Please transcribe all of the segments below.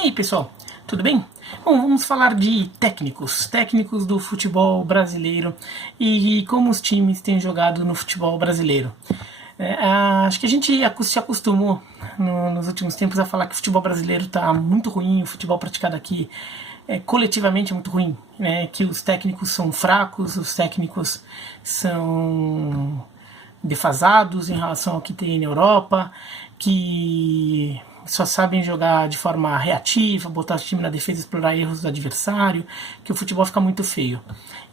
aí, pessoal, tudo bem? Bom, vamos falar de técnicos do futebol brasileiro e como os times têm jogado no futebol brasileiro. Acho que a gente se acostumou nos últimos tempos a falar que o futebol brasileiro está muito ruim, o futebol praticado aqui coletivamente é muito ruim, né? Que os técnicos são fracos, os técnicos são defasados em relação ao que tem na Europa, que só sabem jogar de forma reativa, botar o time na defesa, explorar erros do adversário, que o futebol fica muito feio.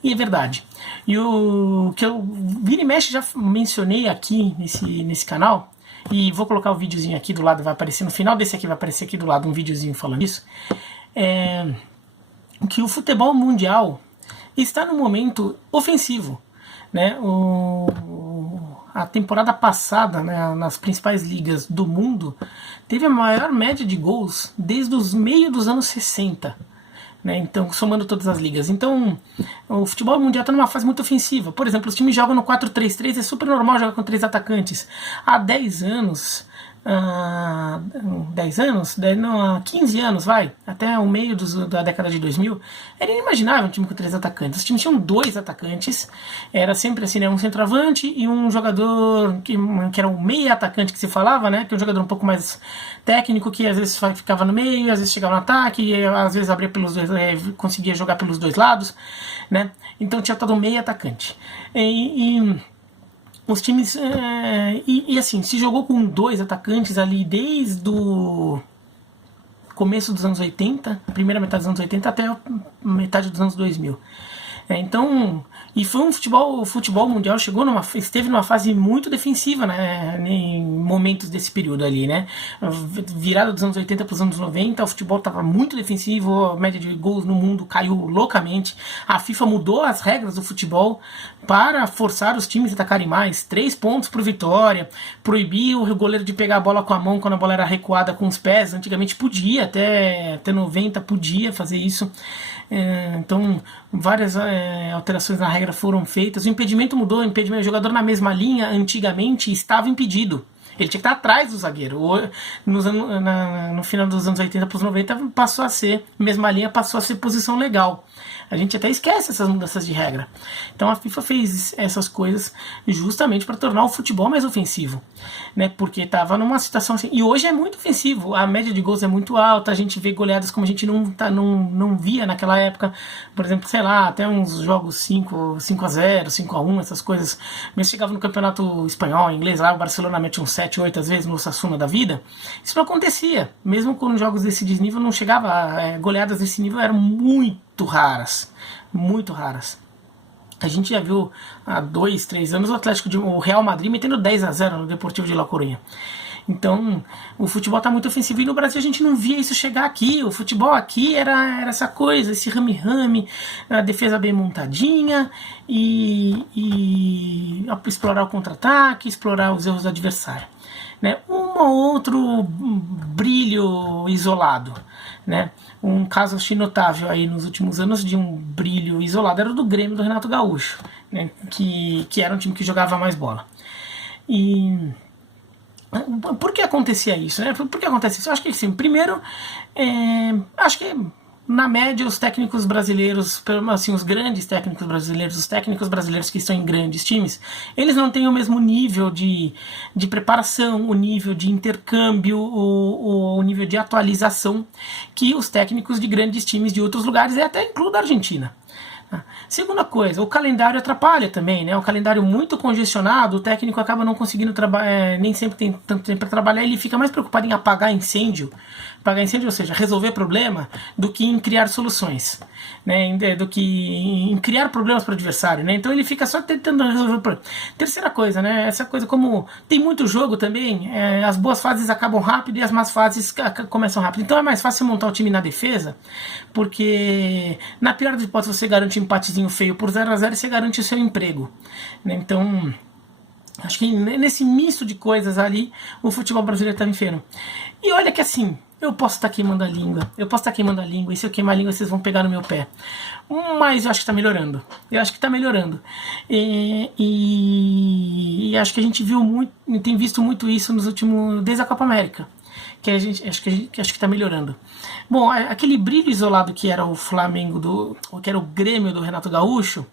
E é verdade. E o que eu vira e mexe já mencionei aqui nesse canal, e vou colocar o videozinho aqui do lado, vai aparecer no final desse aqui, vai aparecer aqui do lado um videozinho falando isso, que o futebol mundial está no momento ofensivo, né? A temporada passada, né, nas principais ligas do mundo, teve a maior média de gols desde os meios dos anos 60, né, então, somando todas as ligas. Então, o futebol mundial está numa fase muito ofensiva. Por exemplo, os times jogam no 4-3-3, é super normal jogar com 3 atacantes. Há 10 anos... 10 anos, não, 15 anos, vai, até o meio da década de 2000, era inimaginável um time com 3 atacantes. Os times tinham 2 atacantes, era sempre assim, né, um centroavante e um jogador que era o meio atacante que se falava, né, que é um jogador um pouco mais técnico, que às vezes ficava no meio, às vezes chegava no ataque, e às vezes abria pelos dois, conseguia jogar pelos dois lados, né, então tinha todo um meio atacante. Os times, assim, se jogou com 2 atacantes ali desde o começo dos anos 80, primeira metade dos anos 80 até a metade dos anos 2000. Então, e foi o futebol mundial esteve numa fase muito defensiva, né, em momentos desse período ali, né, virada dos anos 80 para os anos 90, o futebol estava muito defensivo, a média de gols no mundo caiu loucamente, a FIFA mudou as regras do futebol para forçar os times a atacarem mais, 3 pontos por vitória, proibir o goleiro de pegar a bola com a mão quando a bola era recuada com os pés, antigamente podia, até 90 podia fazer isso. Então várias alterações na regra foram feitas, o impedimento mudou, o jogador na mesma linha antigamente estava impedido, ele tinha que estar atrás do zagueiro. No final dos anos 80 para os 90 passou a ser, mesma linha passou a ser posição legal. A gente até esquece essas mudanças de regra. Então a FIFA fez essas coisas justamente para tornar o futebol mais ofensivo, né? Porque estava numa situação assim. E hoje é muito ofensivo, a média de gols é muito alta, a gente vê goleadas como a gente não via naquela época. Por exemplo, sei lá, até uns jogos 5-0, 5-1, essas coisas. Mesmo chegava no campeonato espanhol, inglês, lá o Barcelona mete uns 7, 8 às vezes no Osasuna da vida. Isso não acontecia. Mesmo com jogos desse desnível não chegava, goleadas desse nível eram muito raras, muito raras. A gente já viu há 2, 3 anos o Real Madrid metendo 10-0 no Deportivo de La Coruña. Então o futebol está muito ofensivo, e no Brasil a gente não via isso chegar aqui. O futebol aqui era essa coisa, esse rame-rame, a defesa bem montadinha e explorar o contra-ataque, explorar os erros do adversário, né? Um ou outro brilho isolado, né? Um caso notável aí nos últimos anos de um brilho isolado era o do Grêmio do Renato Gaúcho, né? que era um time que jogava mais bola. E por que acontecia isso, né? Por que acontece isso? Eu acho que sim, primeiro, acho que na média os técnicos brasileiros, assim, os grandes técnicos brasileiros, os técnicos brasileiros que estão em grandes times, eles não têm o mesmo nível de preparação, o nível de intercâmbio, o nível de atualização que os técnicos de grandes times de outros lugares, e até incluo da Argentina. Segunda coisa, o calendário atrapalha também, né? O calendário muito congestionado, o técnico acaba não conseguindo trabalhar, nem sempre tem tanto tempo para trabalhar, ele fica mais preocupado em apagar incêndio, ou seja, resolver problema, do que em criar soluções, né? Do que em criar problemas para o adversário, né? Então ele fica só tentando resolver o problema. Terceira coisa, né? Essa coisa, como tem muito jogo também, as boas fases acabam rápido e as más fases começam rápido. Então é mais fácil montar o time na defesa, porque na pior das hipóteses você garante um empatezinho feio por 0-0 e você garante o seu emprego, né? Então acho que nesse misto de coisas ali o futebol brasileiro está enfermo. E olha que assim, eu posso estar queimando a língua, e se eu queimar a língua vocês vão pegar no meu pé, mas eu acho que está melhorando, e acho que a gente tem visto muito isso desde a Copa América, que a gente acho que está melhorando. Bom, aquele brilho isolado que era o Flamengo que era o Grêmio do Renato Gaúcho,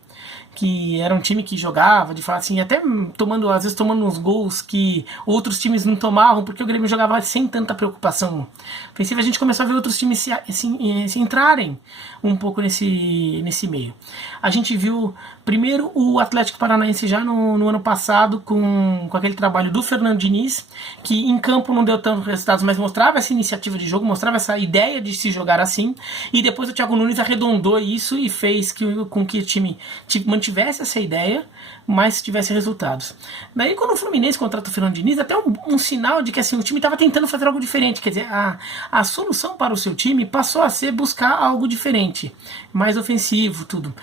que era um time que jogava, de fato assim, até às vezes tomando uns gols que outros times não tomavam, porque o Grêmio jogava sem tanta preocupação ofensiva. A gente começou a ver outros times se entrarem um pouco nesse meio. A gente viu primeiro o Atlético Paranaense já no ano passado com aquele trabalho do Fernando Diniz, que em campo não deu tantos resultados, mas mostrava essa iniciativa de jogo, mostrava essa ideia de se jogar assim, e depois o Thiago Nunes arredondou isso e fez com que o time mantivesse essa ideia, mas tivesse resultados. Daí quando o Fluminense contrata o Fernando Diniz, até um sinal de que assim, o time estava tentando fazer algo diferente, quer dizer, a solução para o seu time passou a ser buscar algo diferente, mais ofensivo, tudo.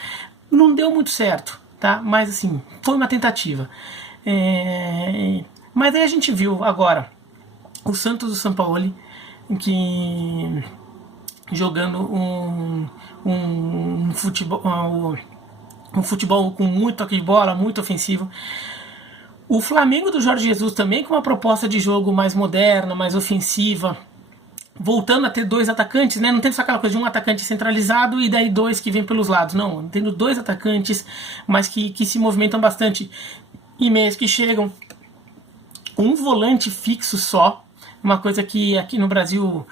Não deu muito certo, tá? Mas assim, foi uma tentativa. Mas aí a gente viu agora o Santos do Sampaoli, que jogando um futebol com muito toque de bola, muito ofensivo. O Flamengo do Jorge Jesus também com uma proposta de jogo mais moderna, mais ofensiva, voltando a ter dois atacantes, né? Não tem só aquela coisa de um atacante centralizado e daí dois que vêm pelos lados, não. Tendo dois atacantes, mas que se movimentam bastante e meias que chegam. Um volante fixo só, uma coisa que aqui no Brasil...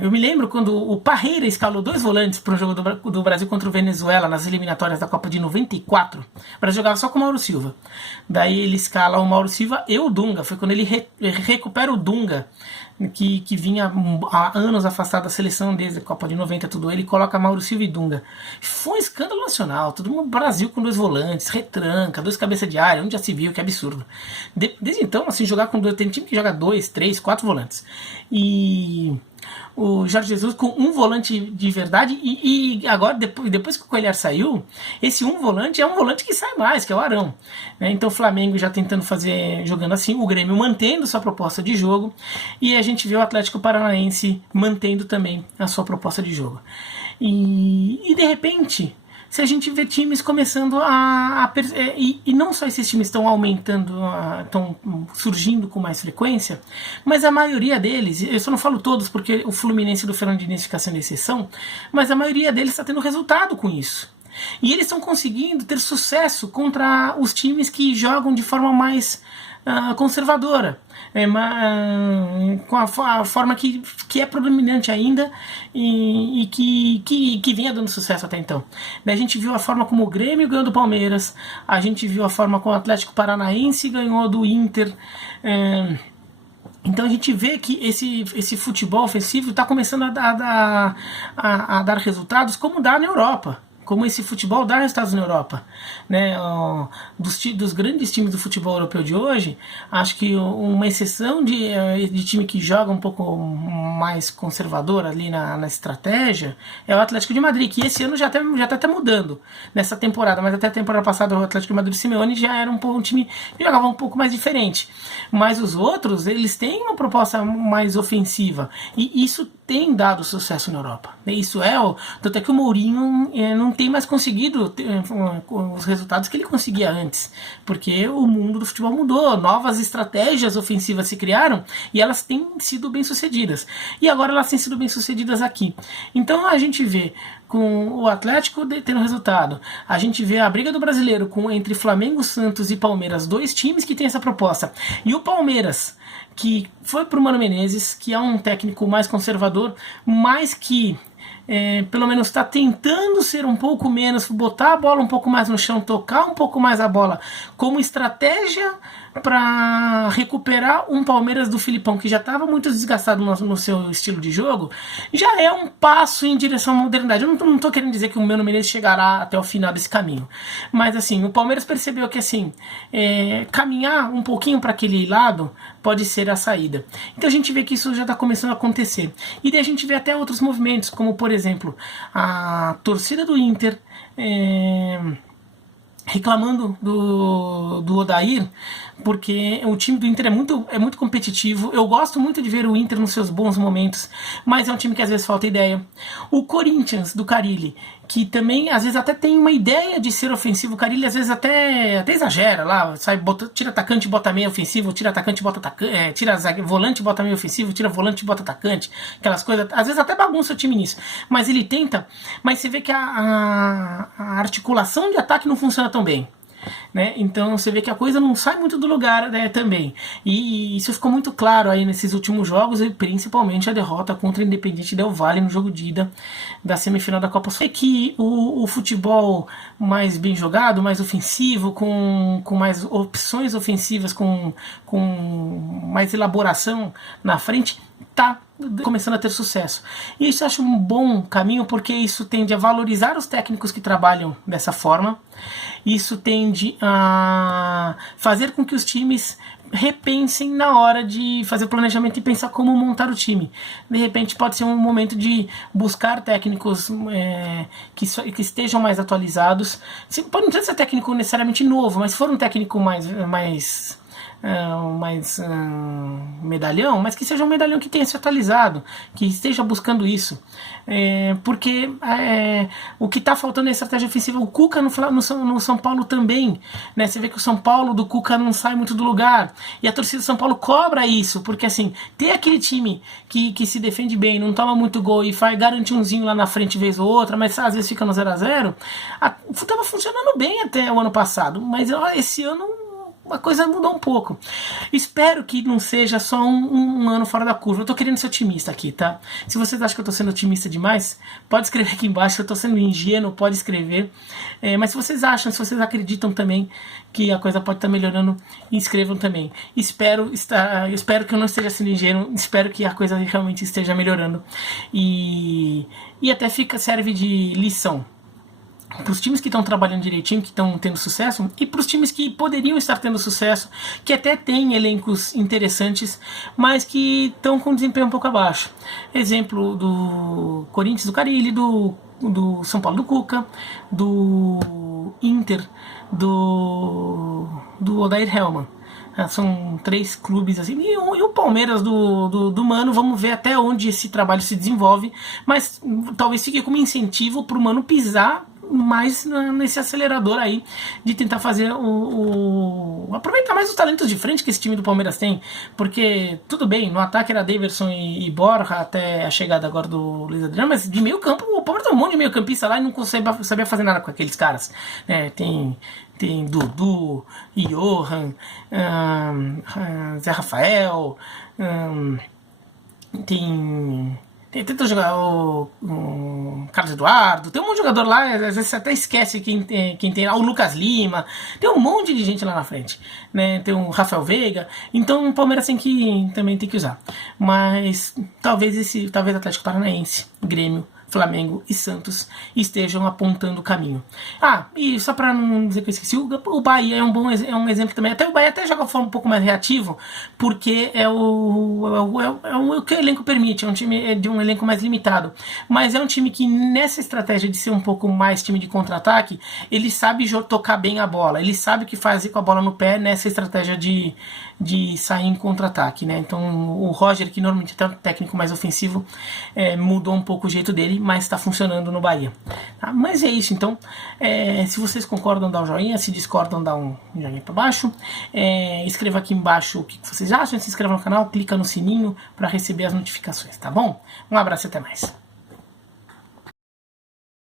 eu me lembro quando o Parreira escalou 2 volantes para o jogo do Brasil contra o Venezuela nas eliminatórias da Copa de 94. O Brasil jogava só com o Mauro Silva. Daí ele escala o Mauro Silva e o Dunga. Foi quando ele recupera o Dunga, que vinha há anos afastado da seleção desde a Copa de 90, tudo. Ele coloca Mauro Silva e Dunga. Foi um escândalo nacional. Todo mundo Brasil com 2 volantes, retranca, 2 cabeças de área, onde já se viu, que absurdo. Desde então, assim, jogar com 2, tem time que joga 2, 3, 4 volantes. E o Jorge Jesus com um volante de verdade e agora, depois que o Coelhar saiu, esse um volante é um volante que sai mais, que é o Arão, né? Então o Flamengo já tentando jogando assim, o Grêmio mantendo sua proposta de jogo e a gente vê o Atlético Paranaense mantendo também a sua proposta de jogo. E de repente... se a gente vê times começando e não só esses times estão aumentando, estão surgindo com mais frequência, mas a maioria deles, eu só não falo todos porque o Fluminense do Fernando Diniz fica sendo exceção, mas a maioria deles está tendo resultado com isso. E eles estão conseguindo ter sucesso contra os times que jogam de forma mais conservadora, com a forma que é predominante ainda e que vinha dando sucesso até então. Daí a gente viu a forma como o Grêmio ganhou do Palmeiras, a gente viu a forma como o Atlético Paranaense ganhou do Inter. Então a gente vê que esse futebol ofensivo está começando a dar resultados como dá na Europa. Como esse futebol dá resultados na Europa, né? Dos grandes times do futebol europeu de hoje, acho que uma exceção de time que joga um pouco mais conservador ali na estratégia é o Atlético de Madrid, que esse ano já está até mudando nessa temporada, mas até a temporada passada o Atlético de Madrid Simeone já era um time que jogava um pouco mais diferente. Mas os outros, eles têm uma proposta mais ofensiva e isso tem dado sucesso na Europa. Isso tanto é que o Mourinho não tem mais conseguido os resultados que ele conseguia antes, porque o mundo do futebol mudou, novas estratégias ofensivas se criaram e elas têm sido bem sucedidas. E agora elas têm sido bem sucedidas aqui. Então a gente vê com o Atlético tendo resultado, a gente vê a briga do brasileiro entre Flamengo, Santos e Palmeiras, 2 times que têm essa proposta. E o Palmeiras, que foi para o Mano Menezes, que é um técnico mais conservador, mas que pelo menos está tentando ser um pouco menos, botar a bola um pouco mais no chão, tocar um pouco mais a bola, como estratégia para recuperar um Palmeiras do Filipão, que já estava muito desgastado no seu estilo de jogo, já é um passo em direção à modernidade. Eu não estou querendo dizer que o Mano Menezes chegará até o final desse caminho, mas assim, o Palmeiras percebeu que assim, caminhar um pouquinho para aquele lado pode ser a saída. Então a gente vê que isso já está começando a acontecer. E daí a gente vê até outros movimentos, como por exemplo, a torcida do Inter reclamando do Odair, porque o time do Inter é muito competitivo. Eu gosto muito de ver o Inter nos seus bons momentos, mas é um time que às vezes falta ideia. O Corinthians, do Carille, que também às vezes até tem uma ideia de ser ofensivo. O Carille às vezes até exagera lá, tira atacante e bota meio ofensivo, tira atacante e bota atacante, tira volante e bota meio ofensivo, tira volante e bota atacante, aquelas coisas, às vezes até bagunça o time nisso, mas ele tenta, mas você vê que a articulação de ataque não funciona tão bem. Né? Então você vê que a coisa não sai muito do lugar, né, também. E isso ficou muito claro aí nesses últimos jogos, e principalmente a derrota contra o Independiente Del Valle no jogo de ida da semifinal da Copa Sul. É que o futebol mais bem jogado, mais ofensivo, com mais opções ofensivas, com mais elaboração na frente, tá começando a ter sucesso. E isso eu acho um bom caminho, porque isso tende a valorizar os técnicos que trabalham dessa forma. Isso tende a fazer com que os times repensem na hora de fazer o planejamento e pensar como montar o time. De repente pode ser um momento de buscar técnicos que estejam mais atualizados. Pode não ser técnico necessariamente novo, mas se for um técnico mais medalhão, mas que seja um medalhão que tenha se atualizado, que esteja buscando isso, porque o que está faltando é estratégia ofensiva. O Cuca no São Paulo também, né? Você vê que o São Paulo do Cuca não sai muito do lugar, e a torcida do São Paulo cobra isso, porque assim, ter aquele time que se defende bem, não toma muito gol e garante umzinho lá na frente vez ou outra, mas às vezes fica no 0-0, estava funcionando bem até o ano passado, mas esse ano a coisa mudou um pouco. Espero que não seja só um ano fora da curva. Eu tô querendo ser otimista aqui, tá? Se vocês acham que eu tô sendo otimista demais, pode escrever aqui embaixo. Se eu tô sendo ingênuo, pode escrever. Mas se vocês acham, se vocês acreditam também que a coisa pode estar melhorando, inscrevam também. Espero que eu não esteja sendo ingênuo. Espero que a coisa realmente esteja melhorando. E até serve de lição para os times que estão trabalhando direitinho, que estão tendo sucesso, e para os times que poderiam estar tendo sucesso, que até têm elencos interessantes, mas que estão com desempenho um pouco abaixo. Exemplo do Corinthians, do Carille, do São Paulo, do Cuca, do Inter, do Odair Hellmann. São 3 clubes assim, e o Palmeiras do Mano. Vamos ver até onde esse trabalho se desenvolve, mas talvez fique como incentivo para o Mano pisar mais nesse acelerador aí, de tentar fazer aproveitar mais os talentos de frente que esse time do Palmeiras tem, porque tudo bem, no ataque era Daverson e Borja até a chegada agora do Luiz Adriano, mas de meio campo o Palmeiras tem um monte de meio campista lá e não sabia fazer nada com aqueles caras, né? Tem Dudu, Johan, Zé Rafael, tenta jogar o Carlos Eduardo, tem um monte de jogador lá, às vezes você até esquece quem tem lá, o Lucas Lima, tem um monte de gente lá na frente, né? Tem o Rafael Veiga, então o Palmeiras também tem que usar, mas talvez Atlético Paranaense, Grêmio, Flamengo e Santos estejam apontando o caminho. E só para não dizer que eu esqueci, o Bahia é um exemplo também. Até o Bahia até joga de forma um pouco mais reativo, porque é o que o elenco permite, é um time de um elenco mais limitado. Mas é um time que, nessa estratégia de ser um pouco mais time de contra-ataque, ele sabe tocar bem a bola, ele sabe o que fazer com a bola no pé nessa estratégia de sair em contra-ataque, né? Então o Roger, que normalmente é um técnico mais ofensivo, mudou um pouco o jeito dele, mas está funcionando no Bahia. Tá? Mas é isso, então se vocês concordam, dá um joinha, se discordam, dá um joinha para baixo, escreva aqui embaixo o que vocês acham, se inscreva no canal, clica no sininho para receber as notificações, tá bom? Um abraço e até mais.